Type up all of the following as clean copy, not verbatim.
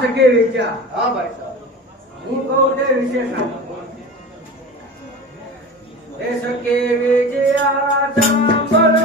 સકે વિચાર. હા ભાઈ સાહેબ. હું કહું તે વિશેષણ. એ સકે વિજયા સાંભળ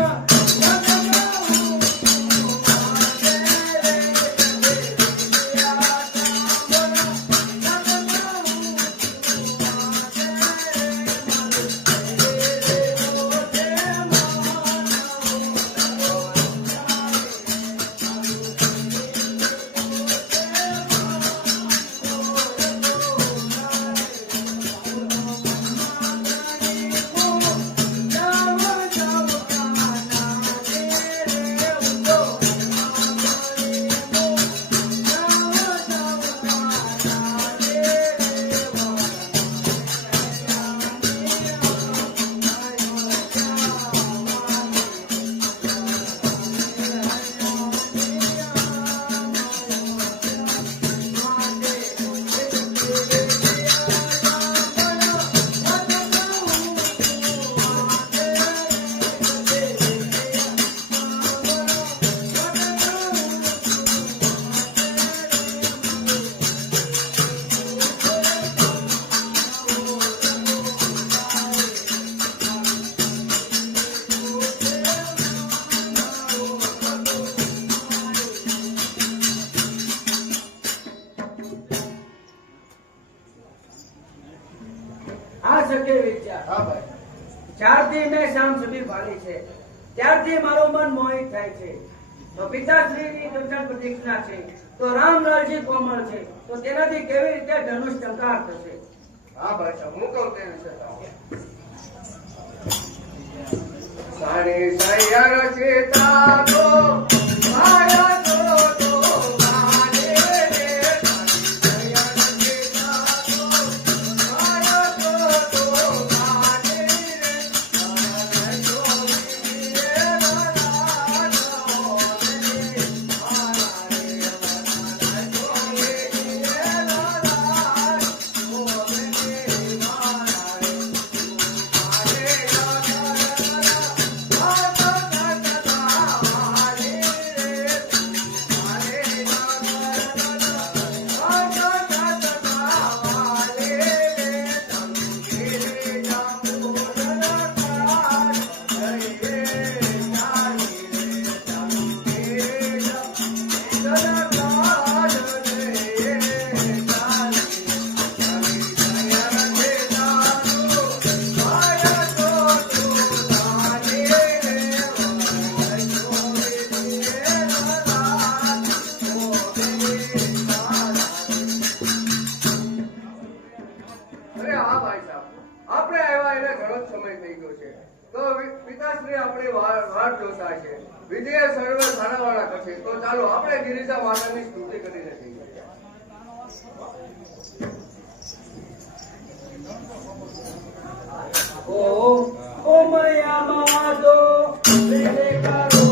જ્યારથી મેં શામ સુધી ભાળી છે ત્યારથી મારું મન મોહિત થાય છે. તો પિતાશ્રીની દર્શન પ્રતીક્ષા છે, તો રામલાલજી કોમળ છે, તો તેનાથી કેવી રીતે ધનુષ ટંકાર થશે? હા ભાઈ સાહેબ, હું કહું તે વિશે સારી સૈયર સીતા તો માયા વિજય સર્વ સારાવાળા કરશે. તો ચાલો આપણે ગિરિજા માતાની સ્તુતિ કરીને જઈએ. ઓ મયા માતો રે કરો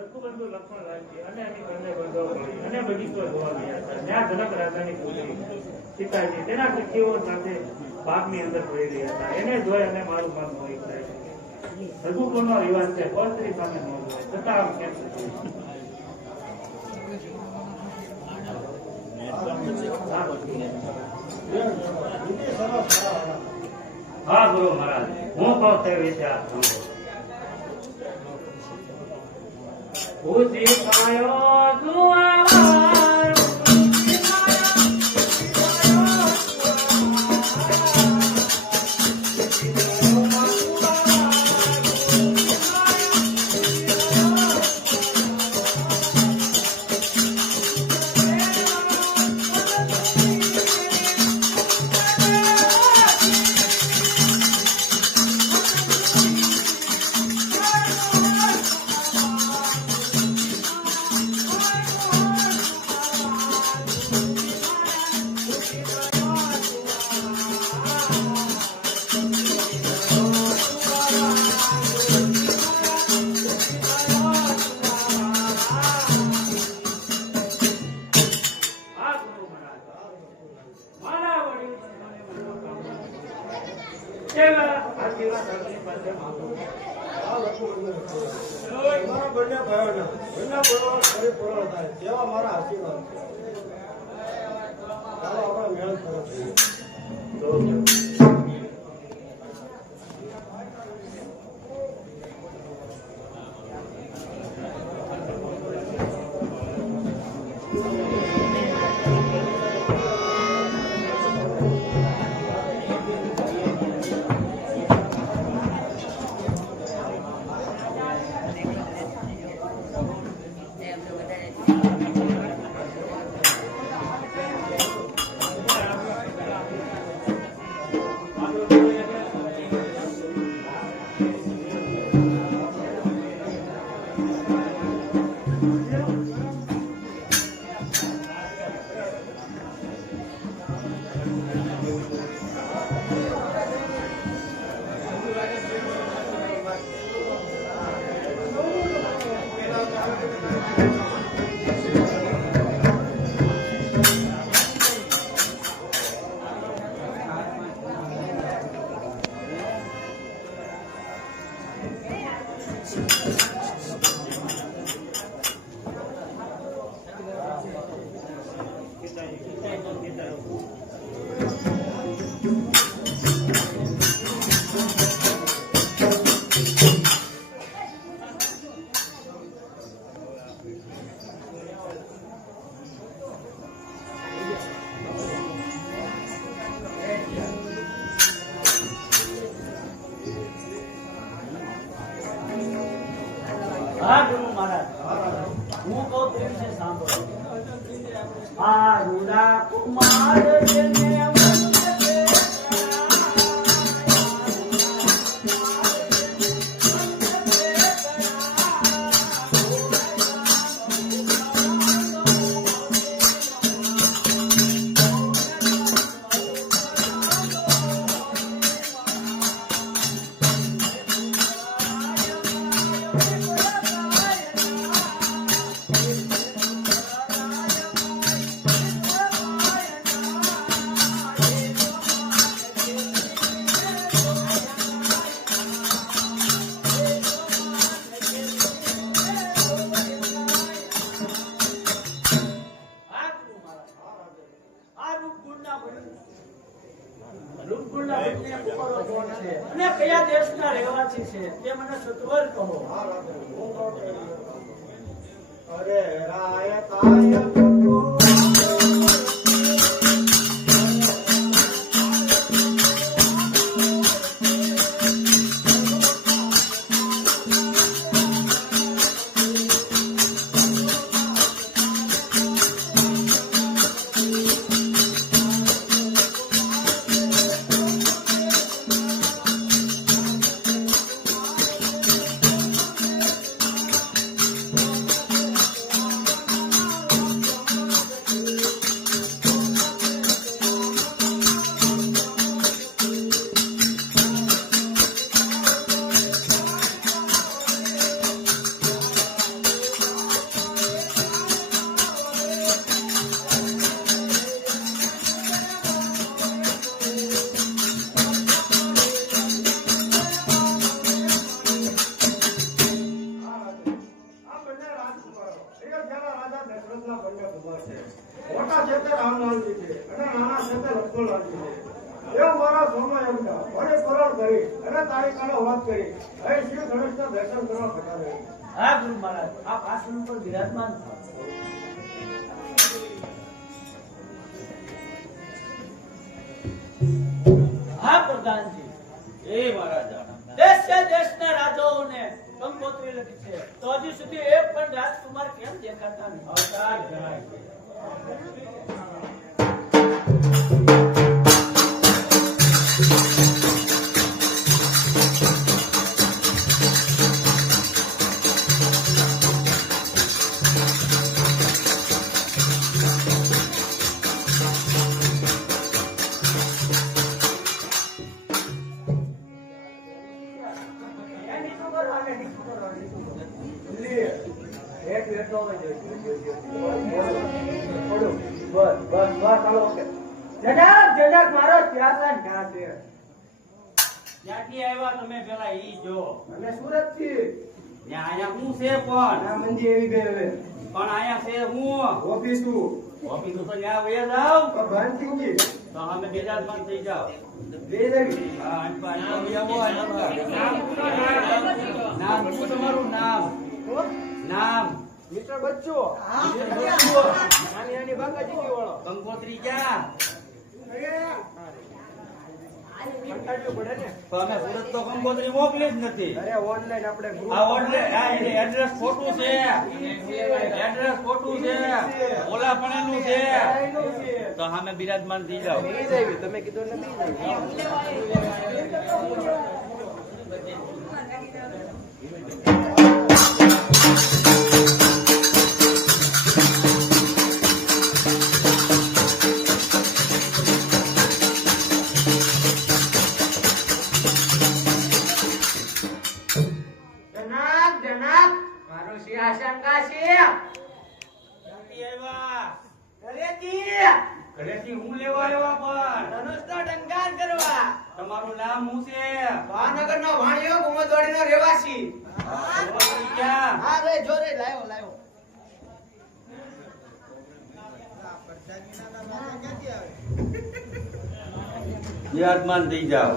રઘુબંધુ લક્ષ્મણ રાજજી અને એની બંને બંધો મળી અને બગીચો જોવા ગયા હતા. ત્યાં જનક રાજાની પુત્રી સીતાજી તેના સખીઓ સાથે બાગની અંદર પડી રહ્યા હતા. એને જોઈ અને મારું મન મોહિત થાય છે. રઘુકુળનો રિવાજ છે પરસ્ત્રી સામે ન જોવાય, છતાં આમ કેમ થતું? હા ગુરુ મહારાજ, હું કહું તે વિશે આપ સાંભળો. ઉસી કાયો દુઆર મારા આશીર્વાદ છે. ચાલો આપણે મેળ કરો. હા ગુરુ મહારાજ, હું કહું તે વિશે સાંભળો. આ રૂડા કુમાર જેને અને કયા દેશના રહેવાસી છે તે મને સત્વર કહો. અરે રાય કાય અયોધ્યાના રાજા દશરથના બંને કુમાર છે. મોટા છે તે રામલાલજી છે અને નાના છે તે લક્ષ્મણલાલજી છે. એવો મારા સોમાં એમના વડે કરોડ કરી અને તારી કાળે વાત કરી અહીં શ્રી ગણેશના દર્શન કરવા પધારે. હા ગુરુ મહારાજ, આપ આસન પર બિરાજમાન થાઓ. હા પ્રધાનજી, એ મહારાજા દેશે દેશના રાજાઓને કંકોત્રી લખી છે, તો હજી સુધી એક પણ રાજકુમાર કેમ દેખાતા નથી? અવતાર જણાય છે. એક લેતો હોય છે. થોડું. બસ બસ બસ ચાલો ઓકે. જનક મારો ત્યાસન ક્યાં છે? ક્યાંથી આવ્યા તમે પેલા ઈ જો અને સુરત થી ત્યાં આયા હું છે પણ આ મંદી એવી ગઈ હવે પણ આયા છે હું ઓફિસ નું ઓફિસ તો ત્યાં વયા જાવ ભંતી તો અમે બેજાર પણ થઈ જાવ બે જણી હા અનપા આવો નામ શું તમારું નામ નામ મિત્ર બચ્ચો નાની નાની બાકાજી વાળો કંકોત્રી ક્યાં કંટાળ્યું પડે ને. તો અમે સુરત તો કંકોત્રી મોકલી જ નથી અરે ઓનલાઈન આપણે ગ્રુપ આ ઓનલાઈન આ એડ્રેસ ખોટું છે એડ્રેસ ખોટું છે ઓલા પણ એનું છે તો અમે બિરાજમાન થઈ જાવ તમે કીધું નથી મારું સિંહાસન કા છે? ક્યાંથી આવ્યા ઘરેથી ઘરેથી હું લેવા આવ્યા પણ ધનુષનો ટંકાર કરવા તમારું નામ શું છે ભાવનગરનો વાણિયો ગુમતવાડીનો રહેવાસી. કંકોત્રી ક્યાં હા રે જો રે લાયો લાયો બિરાજમાન થઈ જાવ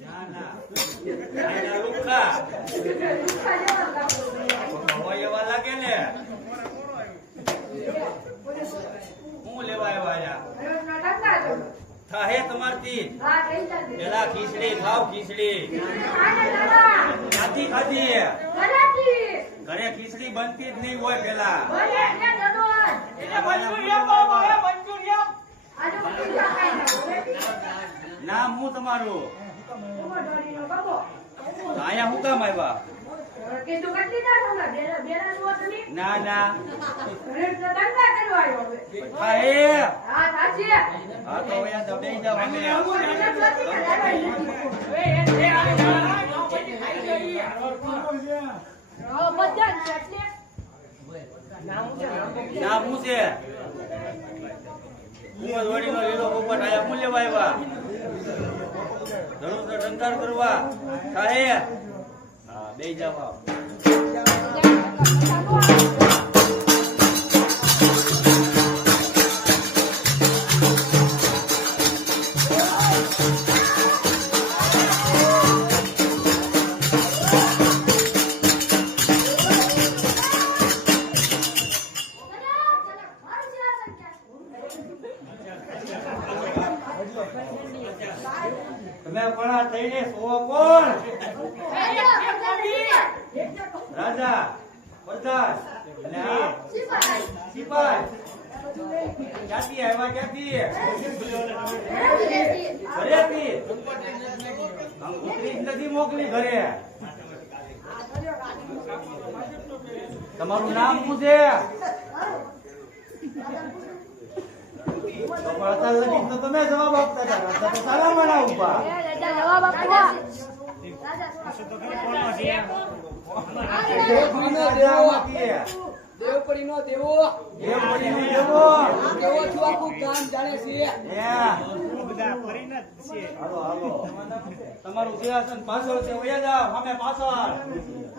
ના ના એના લુખા હોય એવા લાગે ને હું લેવા આવ્યા થાહે તમારથી પેલા ખીચડી ખાવ ખીચડી ક્યાંથી ખાધી ઘરે ખીચડી બનતી જ નહીં હોય પેલા નામ હું તમારું અહીંયા હું કામ આવ્યા ના ના થાહે હા તો અહીંયા દબાઈ જાવ અમે નામ શું છે ઉમરવાડીનો લીલો પોપટ આયા હું લેવા આવ્યા ધનુષનો ટંકાર કરવા થાહે હા બે જાવ તમે પણ આ થઈને સો કોણ રાજા પ્રધાન અને આ સિપાઈ ક્યાંથી આવ્યા ક્યાંથી ઘરેથી કંકોત્રી જ નથી મોકલી ઘરે તમારું નામ શું છે તો પણ અત્યાર લગી તો તમે જવાબ આપતા હતા તો સારા બાપા જવાબ આપો દેવપડીનો દેવો દેવપડીનો દેવો કેવો છું આખું ગામ જાણે છે હાલો હાલો તમારું સિંહાસન પાછળ છે વયા જાઓ સામે પાછળ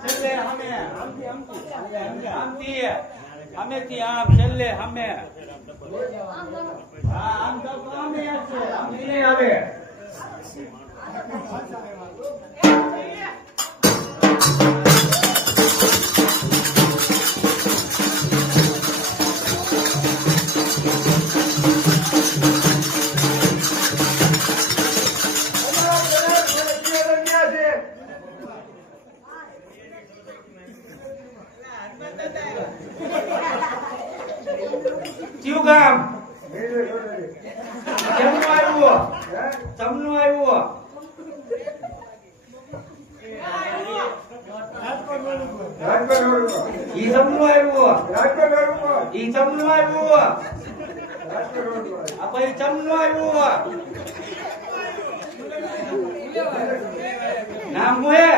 છેલ્લે સામે આમથી સામેથી આમ છેલ્લે સામે હા આમ તો સામે છે આમથી નહીં આવે કયું ગામ જમનું આવ્યું જમનું આવ્યું ઈ જમનું આવ્યું ઈ જમનું આવ્યું આ ભાઈ જમનું આવ્યું નામ હું હે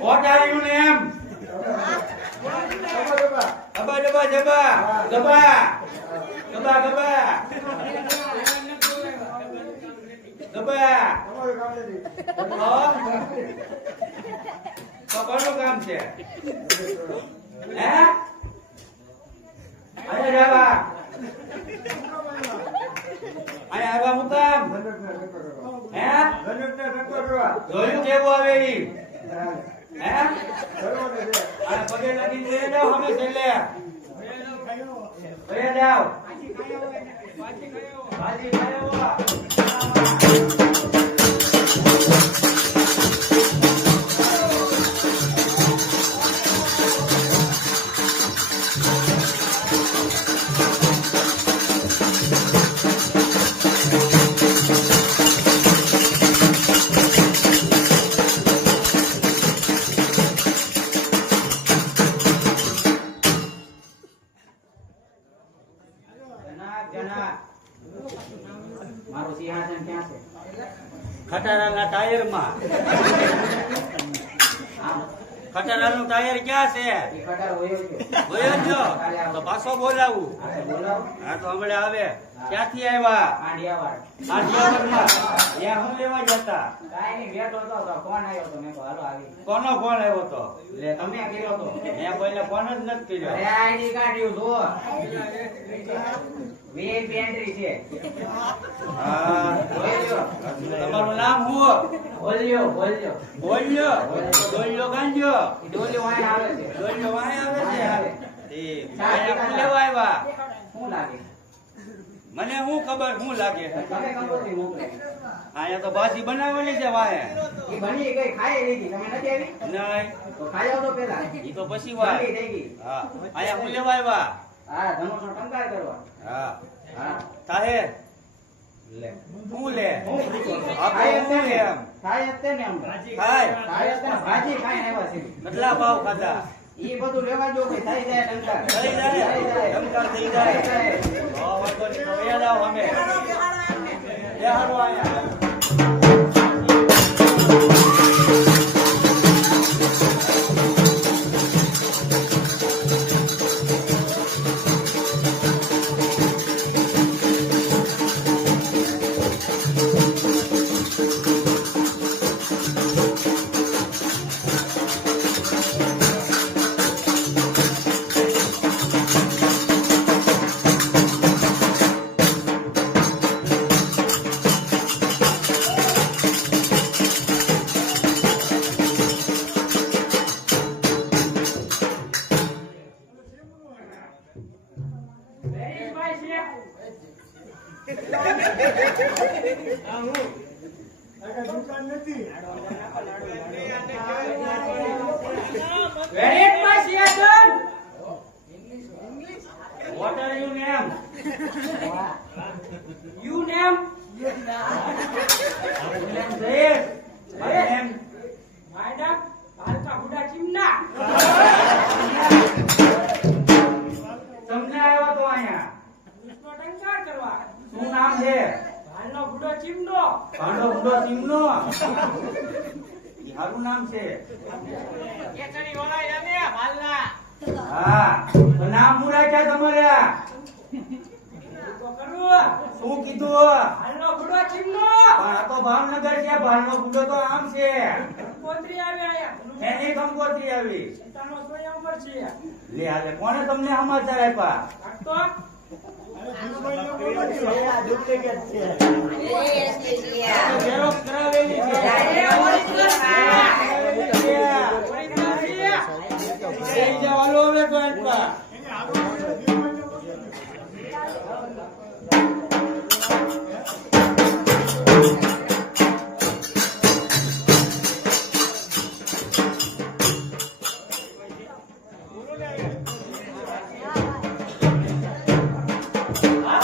What are your name? Gaba gaba gaba gaba gaba gaba gaba. Kapan kamu sih? Ayo Jawa. Ayo Abang Mutam. Zoyu kewo આવે ઈ હે આ પગે લાગી લઈ જાઓ અમે છેલ્લે લઈ જાઓ ભાજી ખાયો મારું સિંહાસન ક્યાં છે ખટારાના ટાયરમાં ખટારાનું ટાયર ક્યાં છે હોય જ તો પાછો બોલાવું હા તો હમણાં આવે ક્યાંથી આવ્યા આંડિયાવાડમાં ત્યાં હું લેવા જતા કોનો ફોન આવ્યો તો તમે કર્યો તો મેં કોઈને ફોન જ નથી કર્યો તમારું નામ શું બોલ્યો ગાંજો ડોલ્યો વાય આવે છે હું લેવા આવ્યા મને શું ખબર શું લાગે અહીંયા તો ભાજી બનાવવાની છે વાય નહીં ઈ તો પછી વાય હા અહીંયા હું લેવા આવ્યા હા તાહે હું લે આપણે હું લે એમ કેટલા ભાવ ખાધા ઈ બધું લેવા જો કોઈ થઈ જાય ટંકાર થઈ જાય ટંકાર થઈ જાય વાતો ની તો યાદ આવ અમે બેહારો આયા Where is my season? What are your name? You name? Say it. My name. My name. Alka Buddha Chimna. તમને આવ્યો તો અહીંયા ટંકાર કરવા નામ છે ભાલનો બુડો ચીમનો. ભાંડો ભૂંડો ચીમનો ઈ હારું નામ છે કેસરી ઓળાય અમે ભાલના. હા તો નામ હું રાખ્યા તમારે તો કરવું. શું કીધું ભાલનો બુડો ચીમનો. પણ આ તો ભાવનગર છે ભાલનો ભૂંડો તો આમ છે કંકોત્રી આવી આયા. એની કંકોત્રી આવી સીતાનો સ્વયંવર છે. લે હાલે કોણે તમને સમાચાર આપ્યા કાઢતો. ઝેરોક્ષ કરાવેલી છે લઈ જાઓ, હાલો હવે તો આપ્યા આ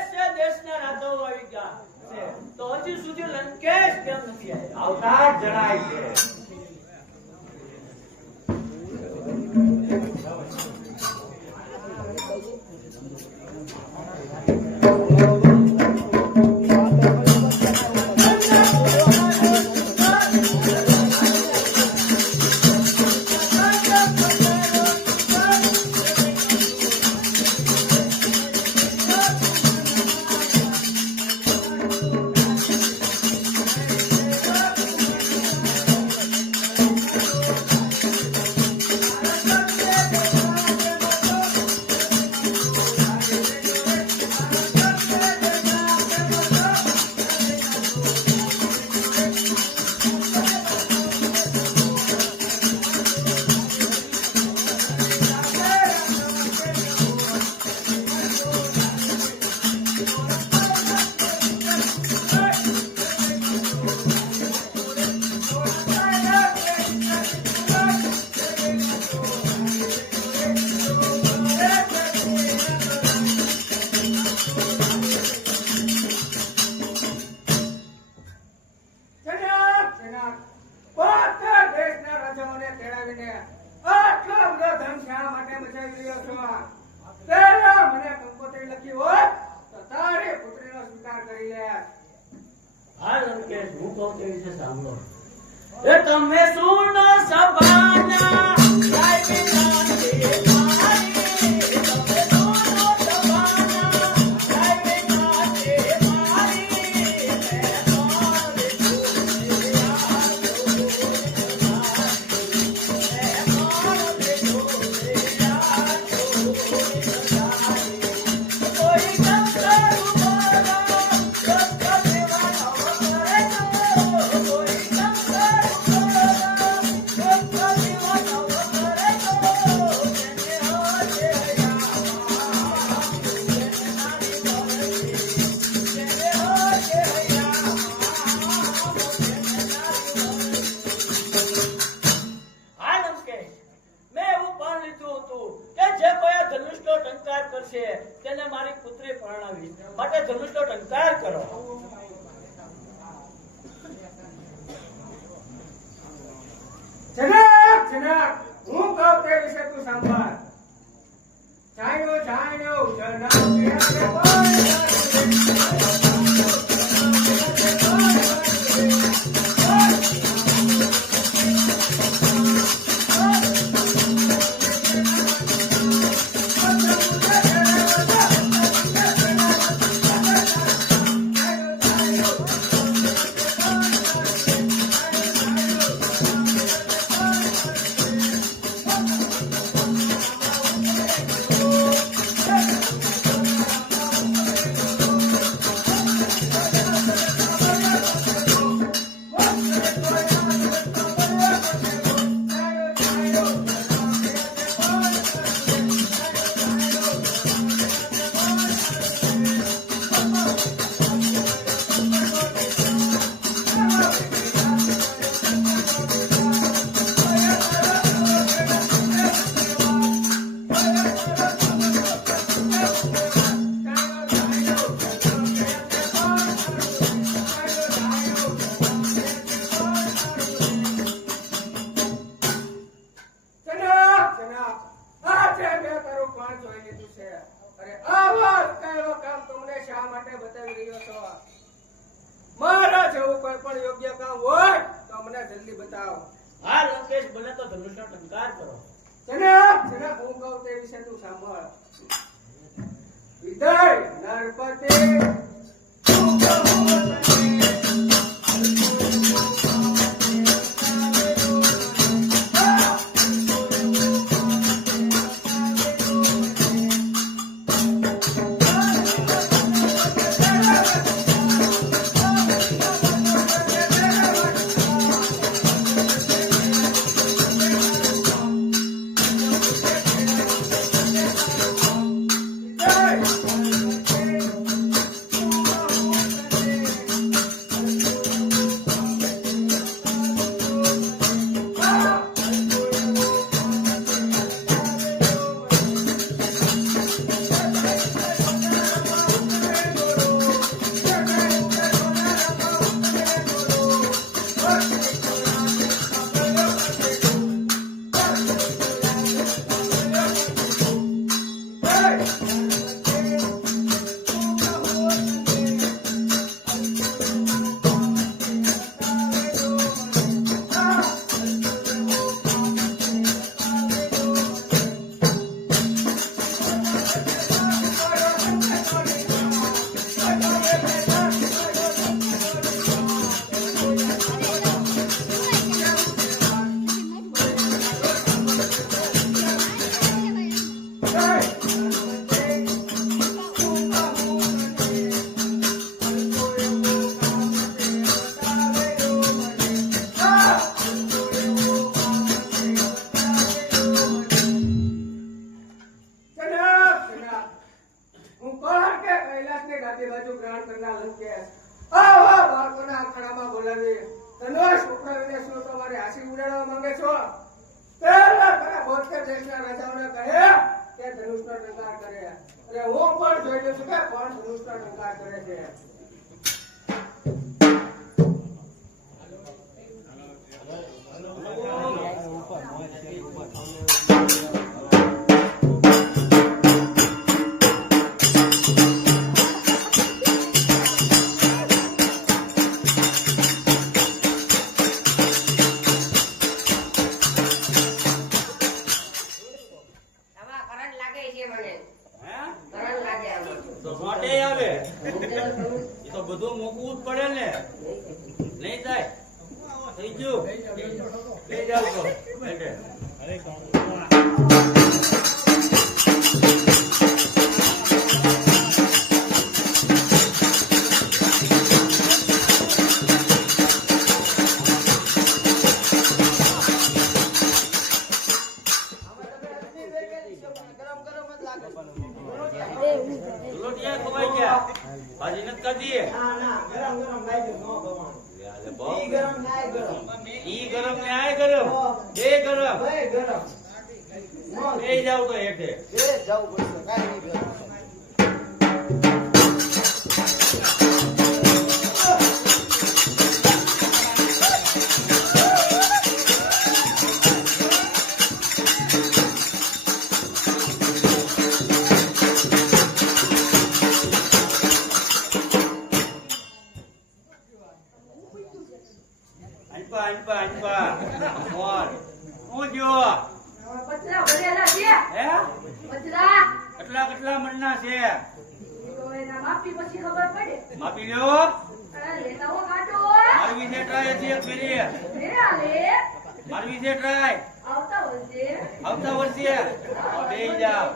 બધા દેશના રાજાઓ આવી ગયા છે. તો હજી સુધી લંકેશ કેમ નથી આવ્યા? આવતા જ જણાય છે જનાબ, બધા દેશના રાજાઓને તેડાવીને આટલો બધો ધન શા માટે મચાવી રહ્યો છો? પહેલા મને કંકોત્રી લખી હોત તો તારી પુત્રીનો સ્વીકાર કરી લે. હા લંકેશ, હું કહું તે વિશે સાંભળો. એ તમે સુનો સભાના ગાય વિનાશે મારી. તમે સુનો સભાના ગાય વિનાશે મારી. મેં મારે કોઈ કંકર ઉભારા, કંકર દેવાના વગરે તો. કોઈ કંકર ઉભારા, કંકર દેવાના વગરે તો. તેને હાથે હૈયા, તેને નાની વરસી. તેને હાથે હૈયા, તેને નાની વરસી. હા લંકેશ, મેં એવું પણ લીધું હતું કે જે કોઈ ધનુષનો ટંકાર કરશે તેને મારી પુત્રી પરણાવી. માટે ધનુષનો ટંકાર કરો. જનાબ, હું કહું તે વિશે તું સાંભળ. જાણ્યો જાણ્યો જનાબ, પણ યોગ્ય કામ હોય તો મને જલ્દી બતાવો. હા લંકેશ, બને તો ધનુષનો ટંકાર કરો. જનક હું કહું તે વિશે તું સાંભળ. વિદય નરપતિ તો સોટે આવે એ તો બધું મૂકવું જ પડે ને. નહીં થાય થઈ ગયું લઈ જાવ તો બેઠે. લોટિયા ખવાઈ ગયા ભાજી નથી કરી ઈ ગરમ ને આ ગરમ બે ગરમ બે જાવ તો હેઠે કેટલા મણના છે માપી લ્યો. મારવી છે ટ્રાય હજી એક ફેરી મારવી છે ટ્રાય આવતા વર્ષે બેહી જાવ.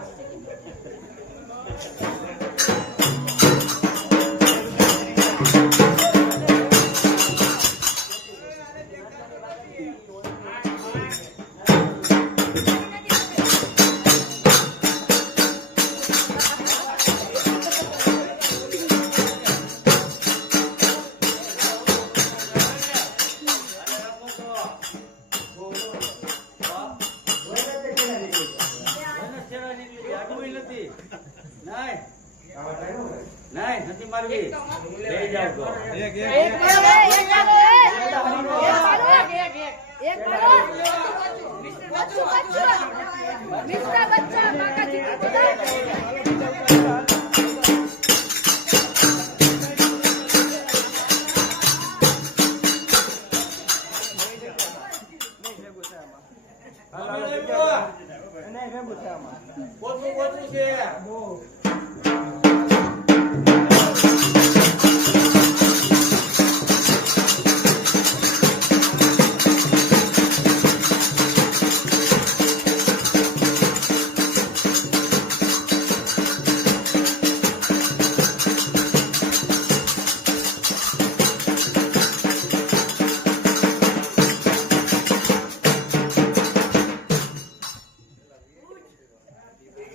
નથી મારવી લઈ જાવ તો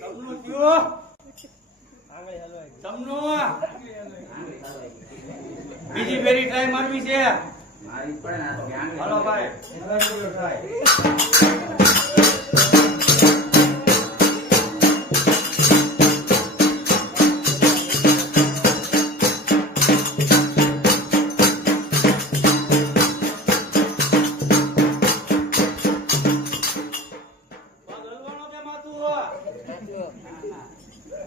તમનું થયું? તમનું? બીજી ફેરી ટ્રાય મારવી છે હાલો ભાઈ પગ હલવાનો કે માથું?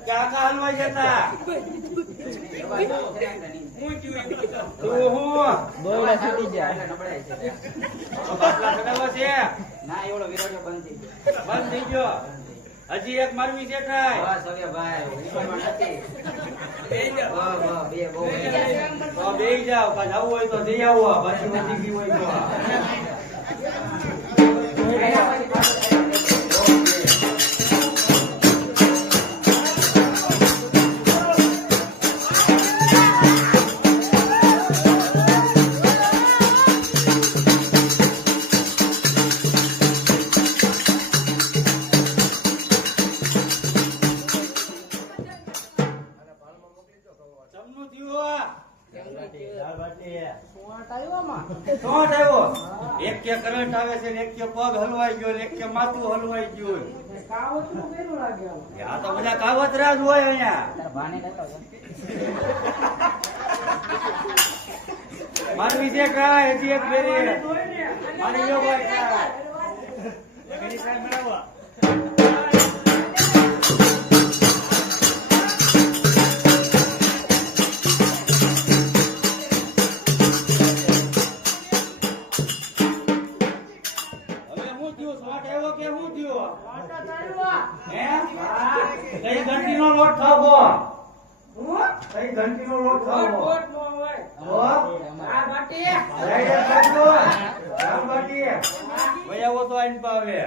કે આખા હલવાઈ જતા? બાટલા ચડાવવા છે? બંધ થઈ ગયો. હજી એક મારવી છે ટ્રાય. તો બેહી જાઓ. કાં જવું હોય તો જઈ આવો. પછી વધી ગયું હોય તો. જમનું થયું? શોર્ટ આવ્યો. એક કે કરંટ આવે છે ને એક કે પગ હલવાઈ ગયો ને એક કે માથું હલવાઈ ગયું. આ તો બધા કાવતરા જ હોય અહીંયા. મારવી છે ટ્રાય. હજી એક ફેરી મારી લો ભાઈ ટ્રાય. ફેરી ટ્રાય મેળવો. હવે હું થયું? શોર્ટ આવ્યો કે હું થયું? હે? કઈ ઘંટીનો લોટ ખાવો? કઈ ઘંટીનો લોટ ખાવો? ભાઈ આવો તો આઈન પાવે.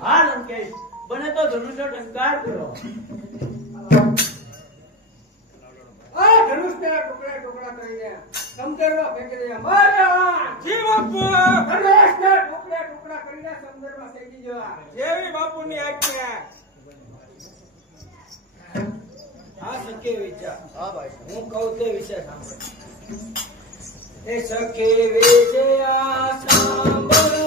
હા લંકેશ, બને તો ધનુષનો ટંકાર કરો. આ ધનુષને ટુકડા ટુકડા કરીને સમુદ્રમાં ફેંકી દેવા. મારા જી બાપુ ધનુષને ટુકડા ટુકડા કરીને સમુદ્રમાં ફેંકી દેવા. જેવી બાપુની આજ્ઞા. આ સખી વિચાર. હા ભાઈ, હું કહું તે વિશે સાંભળ. એ સખી વિજયા સાંભળો.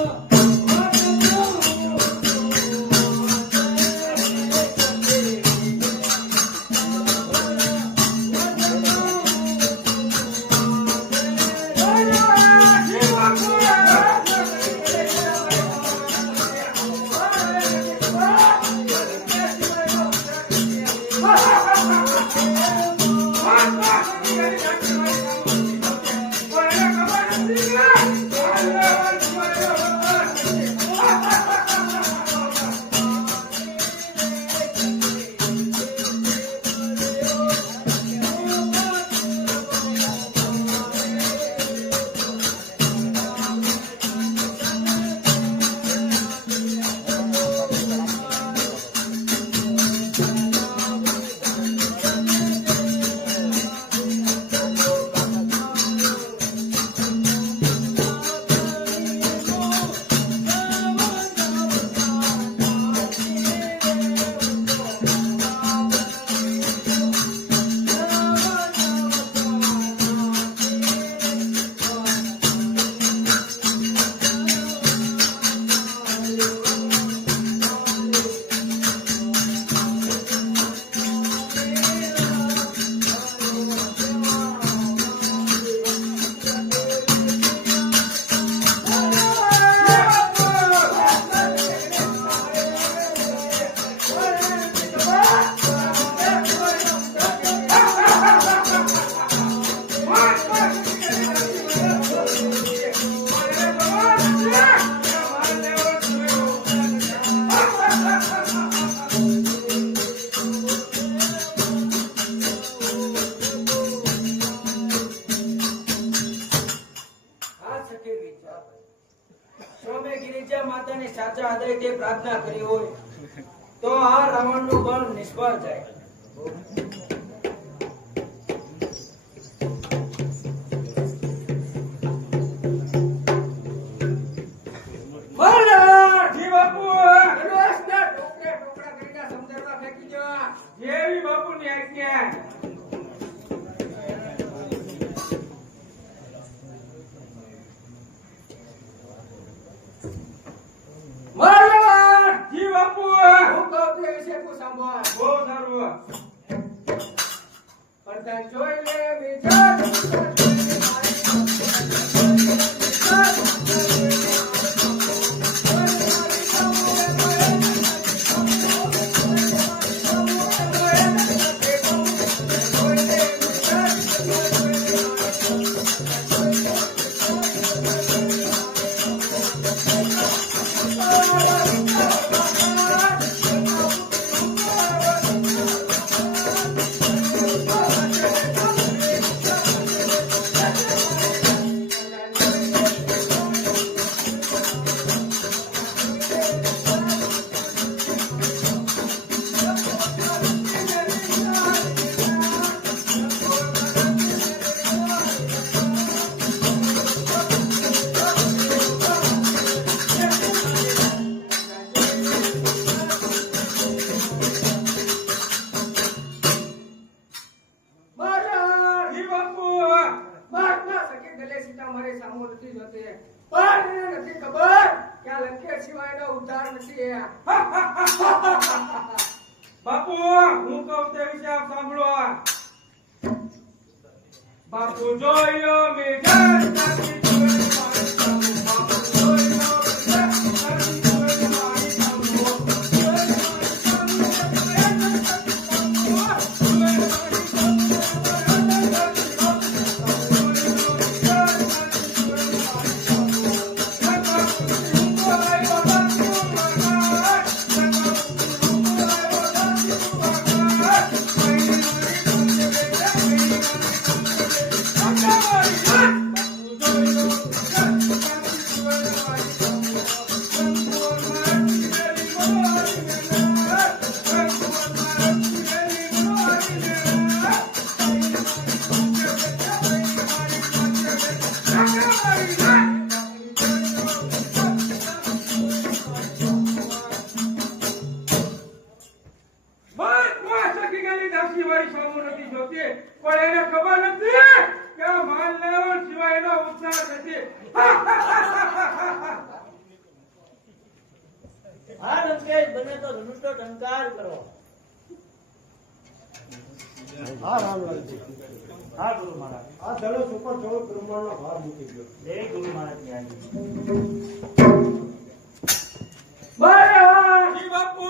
Oh, ગિરિજા માતાની સાચા હૃદયથી પ્રાર્થના કરી હોય તો આ રાવણનું બળ નિષ્ફળ જાય. મહારાજ જી બાપુ ધનુષના ટોકરે ટોકરા કરીને સમુદ્રમાં ફેંકી દો. જેવી બાપુની આજ્ઞા. મહારાજ જી બાપુ હું કહું તે વિશે તું સાંભળ. બહુ સારું. પડદા જોઈ લે બીજા પડદા જોઈ લે મહારાજ જી બાપુ મહાત્મા સખી ગલે સીતા મારી સામો નથી જોતી. પણ એને નથી ખબર કે આ લંકેશ સિવાયનો ઉદ્ધાર નથી. બાપુ હું કહું તે વિશે આપ સાંભળો. બાપુ જોયો મેઘા સાથી જોયો મારી સામું. બાપુ જોયો મેઘા સાથી જોયો મારી સામું. જોયો મારી સામું, પણ એને ખબર નથી કે આ માલ લેવલ સિવાયનો ઉદ્ધાર નથી. હા લંકેશ બને તો ધનુષનો ટંકાર કરો. હા રામલાલજી, હા ગુરુ મહારાજ. આ ધનુષ ઉપર 14 બ્રહ્માંડનો ભાર મૂકી ગયો. જય ગુરુ મહારાજની આજ્ઞા. મહારાજ જી બાપુ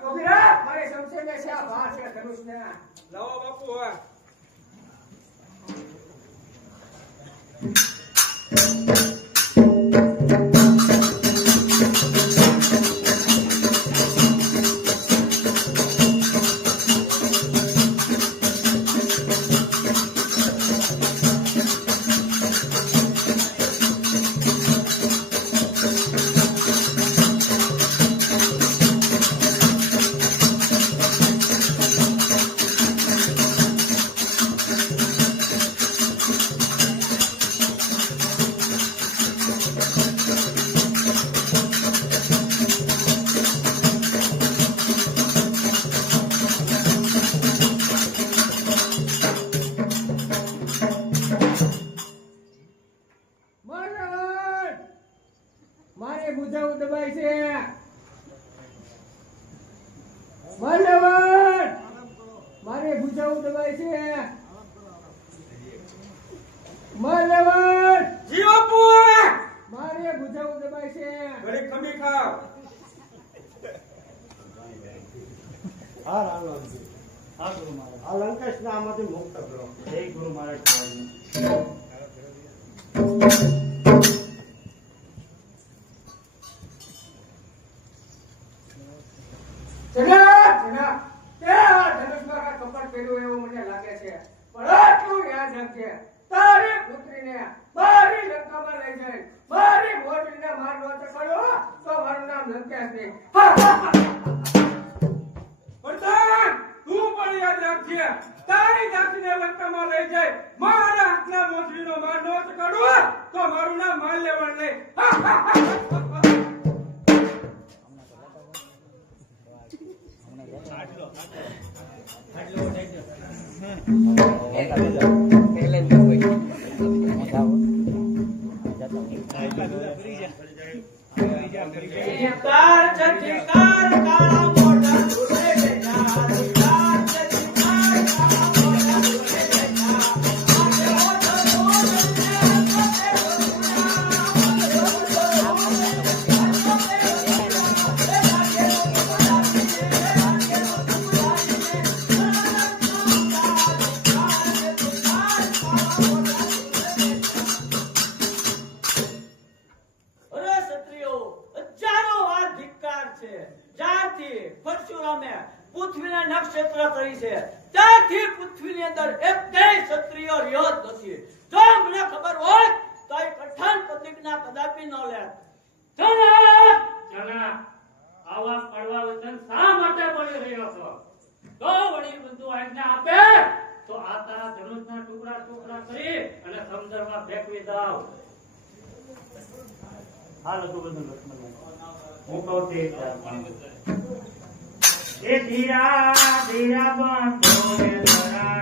કબીરા મારે સમસેને છે આ ભાર છે ધનુષને. લાવો બાપુ. મહારાજ મારે ભુજાઓ દબાય છે. મહારાજ મારે ભુજાઓ દબાય છે. મહારાજ જી બાપુ મારે ભુજાઓ દબાય છે. ઘડી ખમી ખાવ. હા રામલાલજી, હા ગુરુ મહારાજ. આ લંકેશને આમાંથી મુક્ત કરો. જય ગુરુ મહારાજની આજ્ઞા. જનાબ જનાબ તે આ ધનુષમાં કાંઈ કપટ પહેર્યું એવું મને લાગે છે. પણ આટલું યાદ રાખજે, તારી પુત્રીને મારી લંકામાં લઈ જઈ મારી મોરબીને મારવા ચડ્યો રામ લંકેશની. પ્રધાન, તું પણ યાદ રાખજે, તારી જાતિને લંકામાં લઈ જાય મારા હાથના મોસરીનો માર નો ચકાડું તો મારું નામ માલ્યવન નહીં. ધિક્કાર છે ધિક્કાર, કાળા મોઢા ઢૂંઢે બેઠા. ધિક્કાર છે ધિક્કાર, કાળા મોઢા ઢૂંઢે બેઠા. આજે ઓછો બોલને અરે ક્ષત્રિયો, હજારો વાર ધિક્કાર છે. જ્યારથી પરશુરામે પૃથ્વીના નક્ષત્ર કરી છે ત્યારથી પૃથ્વીની અંદર એક ક્ષત્રિય રહ્યો જ નથી. જો મને ખબર હોત તો એ કઠણ પ્રતિજ્ઞા કદાપી ન લેત. જના આવા કડવા વચન શા માટે બોલી રહ્યો છો? તો વળી બધું આજ્ઞા આપે તો આ તારા ધનુષના ટુકડા ટુકડા કરી અને સમુદ્રમાં ફેંકવી દઉં. હાલ હતું બધું લક્ષ્મણ હું કહું તે એ ધીરા ધીરા બાંધો રે ધરા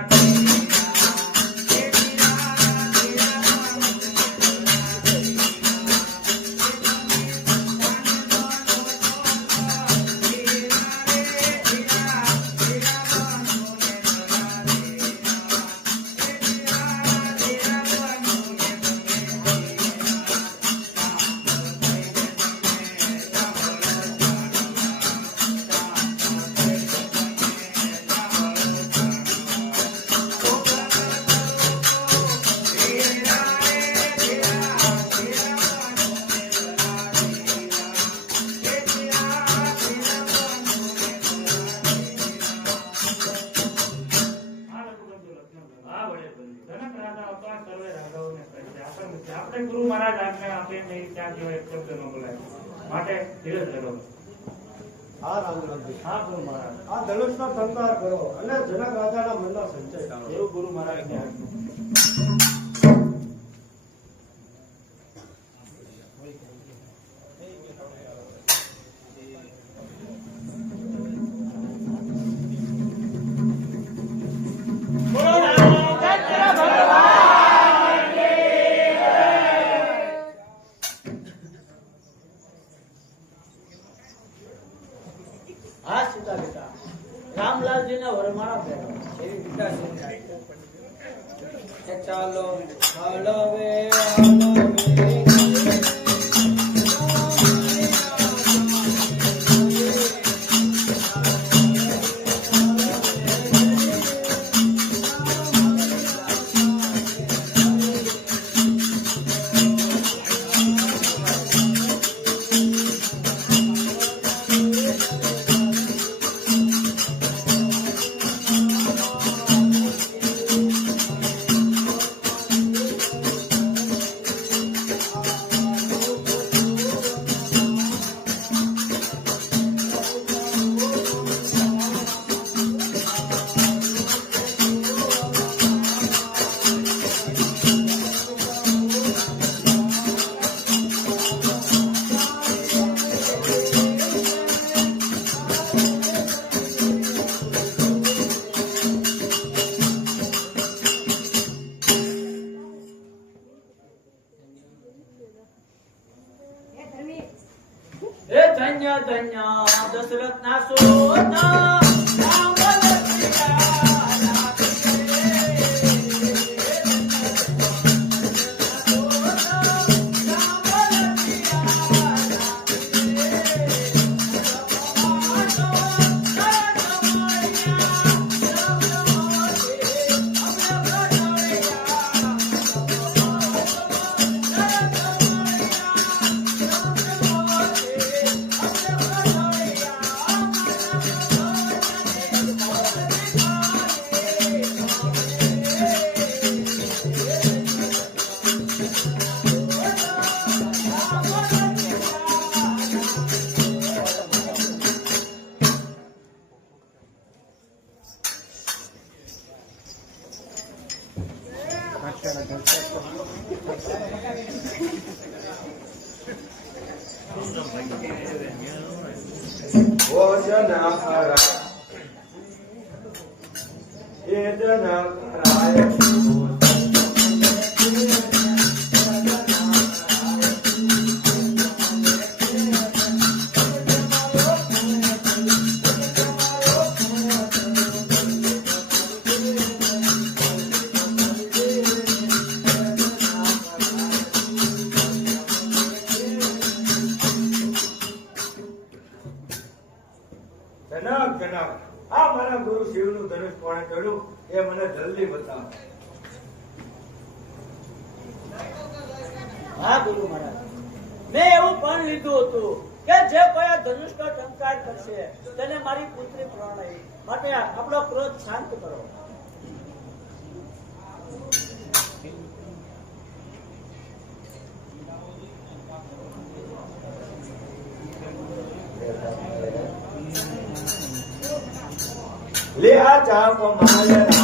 આપણે ગુરુ મહારાજ આજ્ઞા આપે નહીં ત્યાં જેવા એક શબ્દ ન બોલાય. માટે ધીરજ ધરો. હા રામરાજજી, હા ગુરુ મહારાજ, આ ધનુષનો ટંકાર કરો અને જનક રાજાના મનનો સંચય કરો. એવું ગુરુ મહારાજ ને આજ્ઞા. હા સીતા બેટા, રામલાલજીને વરમાળા પહેરાવો. એવી પિતાશ્રી કે ચાલો હળવે હળવે હે ધન્ય ધન્ય દશરથના સુતા રામ ભોજન કરાય એ જન કરાય જનક જનક આ મારા ગુરુ શિવનું ધનુષ કોણે તોડ્યું એ મને જલ્દી બતાવો. હા ગુરુ મહારાજ, મેં એવું પણ લીધું હતું કે જે કોઈ આ ધનુષનો ટંકાર કરશે તેને મારી પુત્રી પ્રણય માટે આપણો ક્રોધ શાંત કરો. લે આ ચાપ માયરા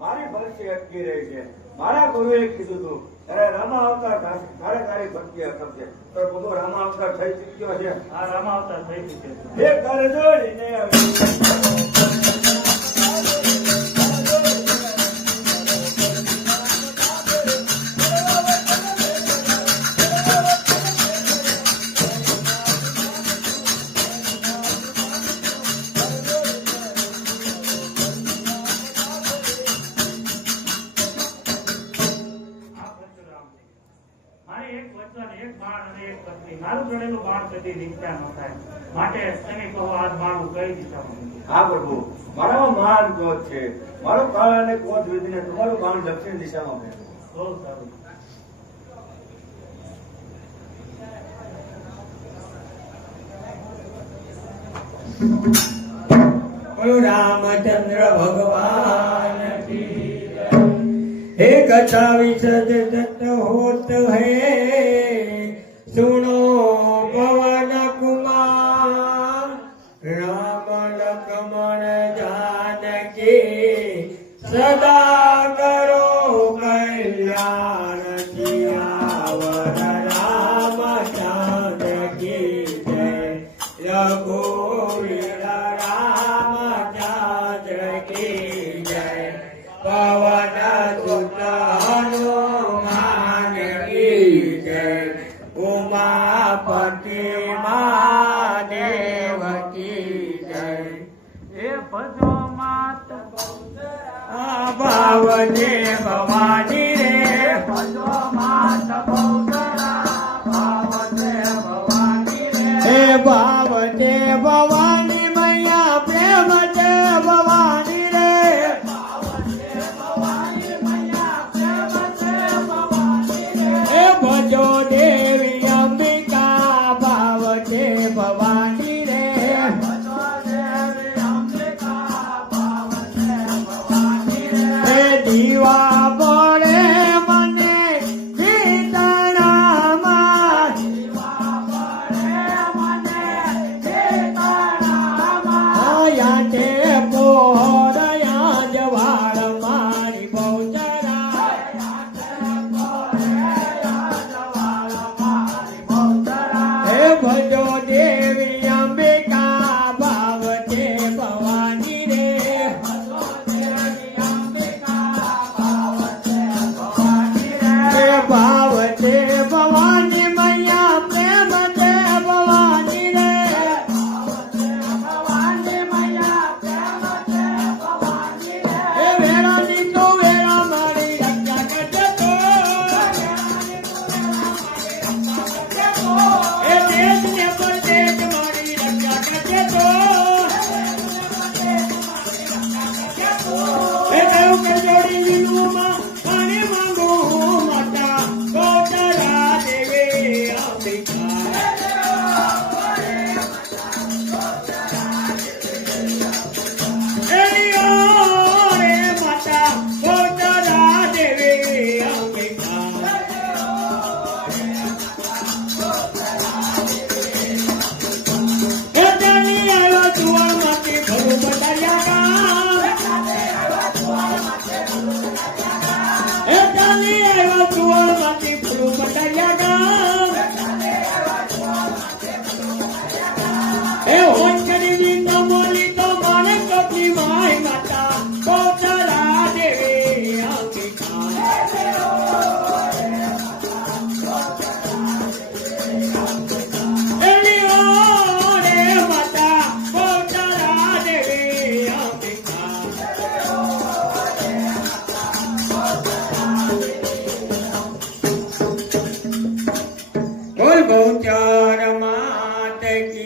મારી ભક્તિ અટકી રહી છે. મારા ગુરુએ કીધું હતું અરે રામા અવતાર થશે તારે તારી ભક્તિ અટકશે. તો બધો રામા અવતાર થઈ ચૂક્યો છે. આ રામા અવતાર થઈ ચૂક્યો છે. એ કર જોડીને મારે એક વચન, એક બાણ અને એક પત્ની. મારું ચડેલું બાણ કદી નીચા ન થાય. માટે તમે કહો આ બાણ કઈ દિશામાં મૂકું? હા પ્રભુ, મારો મહાન ક્રોધ છે. મારો કાળ અને ક્રોધ વિધિને તમારું બાણ દક્ષિણ દિશામાં ફેરવો. બહુ સારું. બોલો રામચંદ્ર भगवान की हे कथा विसर्ज सत होत है सुनो पवन कुमार राम लक्ष्मण जानकी सदा करो कल्याण सियावर रामचंद्र की जय रघुवीर रामचंद्र की जय पवन सुत हनुमान की जय उमापति महादेव की जय એ ભજો માત भावने भवानी रे ભજો માત બહુતરા ભાવતે ભવાની રે हे भावते भवानी मैया प्रेम ते भवानी रे हे भजो देवी अंबिका भावते भवानी रे हे दीवा बोले मने कीर्तनामा आया ते पोरया जवाड़ मारी बहुचरा हे भजो देवी માટે